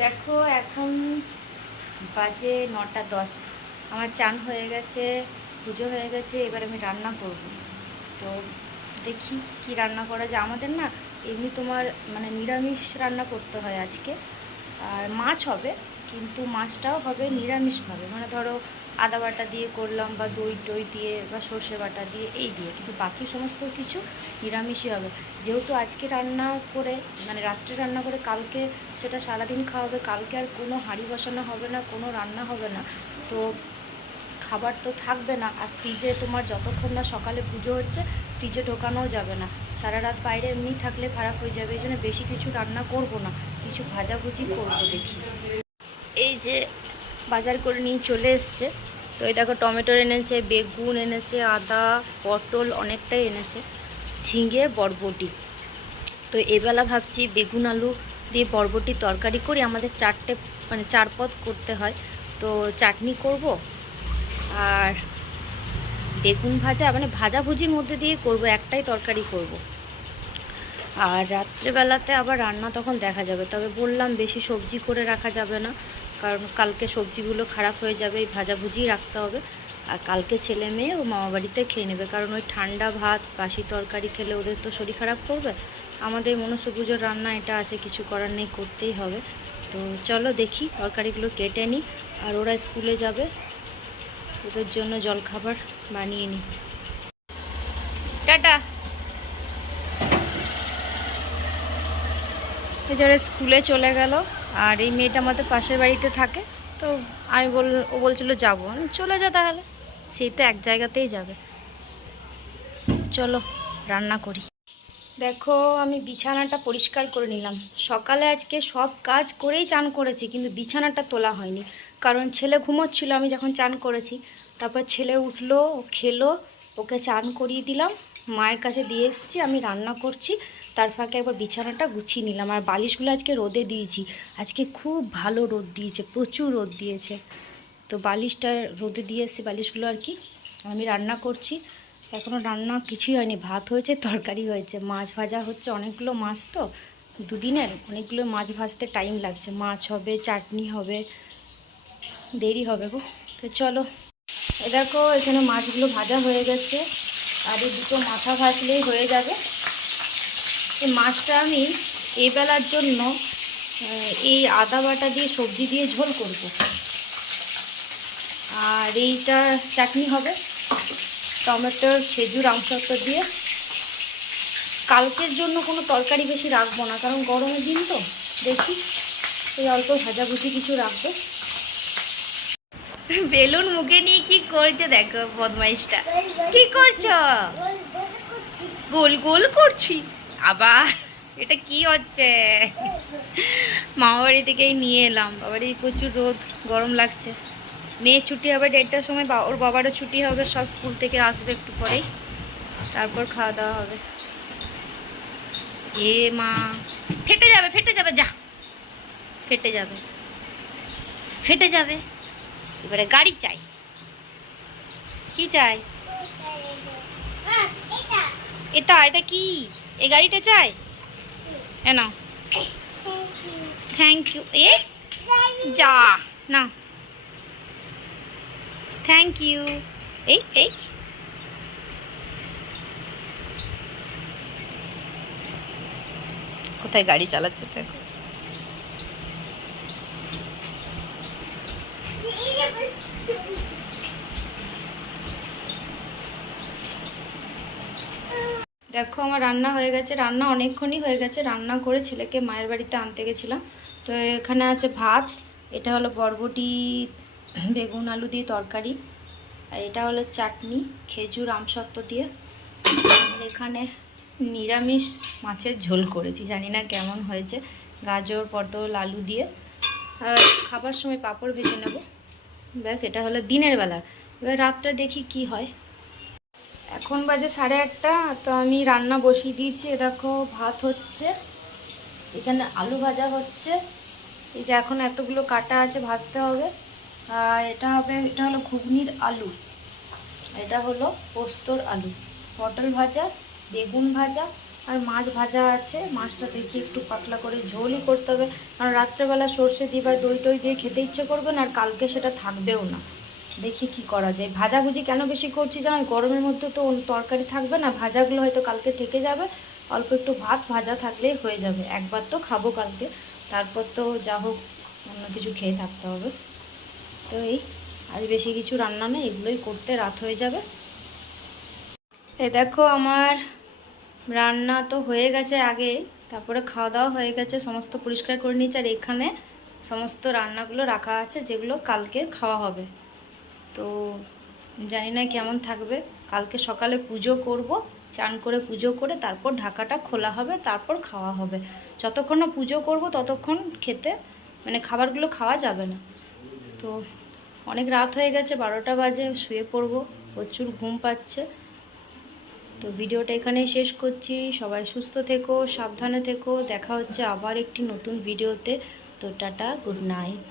দেখো এখন বাজে 9টা 10। আমার চান হয়ে গেছে, পুজো হয়ে গেছে, এবার আমি রান্না করব। তো দেখি কি রান্না করা যায়। আমাদের না এমনি তোমার মানে নিরামিষ রান্না করতে হয় আজকে। আর মাছ হবে, কিন্তু মাছটাও হবে নিরামিষভাবে, মানে ধরো আদা বাটা দিয়ে করলাম বা দই টই দিয়ে বা সর্ষে বাটা দিয়ে এই দিয়ে, কিন্তু বাকি সমস্ত কিছু নিরামিষই হবে। যেহেতু আজকে রান্না করে মানে রাত্রে রান্না করে কালকে সেটা সারাদিন খাওয়া হবে, কালকে আর কোনো হাঁড়ি বসানো হবে না, কোনো রান্না হবে না। তো খাবার তো থাকবে না। আর ফ্রিজে তোমার যতক্ষণ না সকালে পুজো হচ্ছে ফ্রিজে ঢোকানোও যাবে না, সারা রাত বাইরে এমনি থাকলে খারাপ হয়ে যাবে। এই জন্য বেশি কিছু রান্না করব না, কিছু ভাজাভুজি করবো দেখি। এই যে বাজার করে নিয়ে চলে এসছে। তো এই দেখো টমেটো এনেছে, বেগুন এনেছে, আদা, পটল অনেকটাই এনেছে, ঝিঙে, বরবটি। তো এবেলা ভাবছি বেগুন আলু দিয়ে বরবটি তরকারি করি। আমাদের চারটে মানে 4 পদ করতে হয়, তো চাটনি করব আর বেগুন ভাজা, মানে ভাজাভুজির মধ্যে দিয়ে করব, একটাই তরকারি করব। আর রাত্রেবেলাতে আবার রান্না তখন দেখা যাবে। তবে বললাম বেশি সবজি করে রাখা যাবে না, কারণ কালকে সবজিগুলো খারাপ হয়ে যাবে, এই ভাজাভুজি রাখতে হবে। আর কালকে ছেলে মেয়ে ও মামাবাড়িতে খেয়ে নেবে, কারণ ওই ঠান্ডা ভাত বাসি তরকারি খেলে ওদের তো শরীর খারাপ করবে। আমাদের মনসা পুজোর রান্না এটা আছে, কিছু করার নেই, করতেই হবে। তো চলো দেখি তরকারিগুলো কেটে নিই। আর ওরা স্কুলে যাবে, ওদের জন্য জলখাবার বানিয়ে নিই। টাটা। এবারে স্কুলে চলে গেল। আর এই মেয়েটা আমাদের পাশের বাড়িতে থাকে। তো ও বলছিল যাবো, আমি চলে যা তাহলে, সেই তো এক জায়গাতেই যাবে। চলো রান্না করি। দেখো আমি বিছানাটা পরিষ্কার করে নিলাম। সকালে আজকে সব কাজ করেই চান করেছি, কিন্তু বিছানাটা তোলা হয়নি, কারণ ছেলে ঘুমোচ্ছিল আমি যখন চান করেছি। তারপর ছেলে উঠলো, ও খেলো, ওকে চান করিয়ে দিলাম, মায়ের কাছে দিয়ে এসেছি, আমি রান্না করছি। তার ফাঁকে একবার বিছানাটা গুছিয়ে নিলাম। আর বালিশগুলো আজকে রোদে দিয়েছি, আজকে খুব ভালো রোদ দিয়েছে, প্রচুর রোদ দিয়েছে। তো বালিশটা রোদে দিয়ে এসেছি, বালিশগুলো আর কি। আমি রান্না করছি। এখনও রান্না কিছুই হয়নি, ভাত হয়েছে, তরকারি হয়েছে, মাছ ভাজা হচ্ছে। অনেকগুলো মাছ তো, দুদিনের অনেকগুলো মাছ ভাজতে টাইম লাগছে। মাছ হবে, চাটনি হবে, দেরি হবে গো। তো চলো, এ দেখো এখানে মাছগুলো ভাজা হয়ে গেছে, আর এই দুটো মাথা ভাজলেই হয়ে যাবে। এই মাছটা আমি এই বেলার জন্য এই আদা বাটা দিয়ে সবজি দিয়ে ঝোল করব, আর এইটা চাটনি হবে টমেটোর খেজুর আমসত্ব দিয়ে। কালকের জন্য কোনো তরকারি বেশি রাখবো না, কারণ গরমের দিন তো। দেখি এই অল্প ভাজাভুজি কিছু রাখবো। বেলুন মুখে নিয়ে কি করছে দেখো বদমাইশটা, কি করছো? গোল গোল করছি আবার, এটা কি হচ্ছে? মামা বাড়ি থেকেই নিয়ে এলাম, বাবারই প্রচুর রোদ, গরম লাগছে। মেয়ে ছুটি হবে 1টার সময়, ওর বাবারও ছুটি হবে, সব স্কুল থেকে আসবে একটু পরেই, তারপর খাওয়া দাওয়া হবে। এ মা, ফেটে যাবে, ফেটে যাবে, যা ফেটে যাবে, ফেটে যাবে। এবারে গাড়ি চাই, কি চাই? এটা এটা কি? এই গাড়িটা চাই? না, থ্যাংক ইউ। এ যা না, থ্যাংক ইউ। এই এই কোথায় গাড়ি চালাচ্ছে দেখো। দেখো আমার রান্না হয়ে গেছে, রান্না অনেকক্ষণই হয়ে গেছে। রান্না করে ছেলেকে মায়ের বাড়িতে আনতে গেছিলাম। তো এখানে আছে ভাত, এটা হলো বরবটি বেগুন আলু দিয়ে তরকারি, আর এটা হলো চাটনি খেজুর আমসত্ব দিয়ে। আর এখানে নিরামিষ মাছের ঝোল করেছি, জানি না কেমন হয়েছে, গাজর পটল আলু দিয়ে। আর খাবার সময় পাঁপড় ভেজে নেব, ব্যাস। এটা হলো দিনের বেলা। এবার রাতটা দেখি কি হয়। এখন বাজে 8:30। তো আমি রান্না বসিয়ে দিয়েছি। দেখো ভাত হচ্ছে, এখানে আলু ভাজা হচ্ছে, এই যে এখন এতগুলো কাটা আছে ভাজতে হবে। আর এটা হবে, এটা হলো ঘুগনির আলু, এটা হলো পোস্তর আলু, পটল ভাজা, বেগুন ভাজা, আর মাছ ভাজা আছে, মাছটা দেখি একটু পাতলা করে ঝোলই করতে হবে, কারণ রাত্রেবেলা সর্ষে দিয়ে বা দই টই দিয়ে খেতে ইচ্ছে করবে না, আর কালকে সেটা থাকবেও না। দেখি কি করা যায়। ভাজাভুজি কেন বেশি করছি জানো, গরমের মধ্যে তো তরকারি থাকবে না, ভাজাগুলো হয়তো কালকে থেকে যাবে, অল্প একটু ভাত ভাজা থাকলেই হয়ে যাবে। একবার তো খাবো কালকে, তারপর তো যা হোক অন্য কিছু খেয়ে থাকতে হবে। তো এই আজ বেশি কিছু রান্না নেই, এগুলোই করতে রাত হয়ে যাবে। এই দেখো আমার রান্না তো হয়ে গেছে আগে, তারপরে খাওয়া দাওয়া হয়ে গেছে, সমস্ত পরিষ্কার করে নিয়েছি। আর এখানে সমস্ত রান্নাগুলো রাখা আছে যেগুলো কালকে খাওয়া হবে। তো জানি না কেমন থাকবে। কালকে সকালে পুজো করব, চান করে পুজো করে তারপর ঢাকাটা খোলা হবে, তারপর খাওয়া হবে। যতক্ষণ না পুজো করব ততক্ষণ খেতে মানে খাবারগুলো খাওয়া যাবে না। তো অনেক রাত হয়ে গেছে, 12টা বাজে, শুয়ে পড়বো, প্রচুর ঘুম পাচ্ছে। তো ভিডিওটা এখানেই শেষ করছি। সবাই সুস্থ থেকো, সাবধানে থেকো, দেখা হচ্ছে আবার একটি নতুন ভিডিওতে। তো টাটা, গুড নাইট।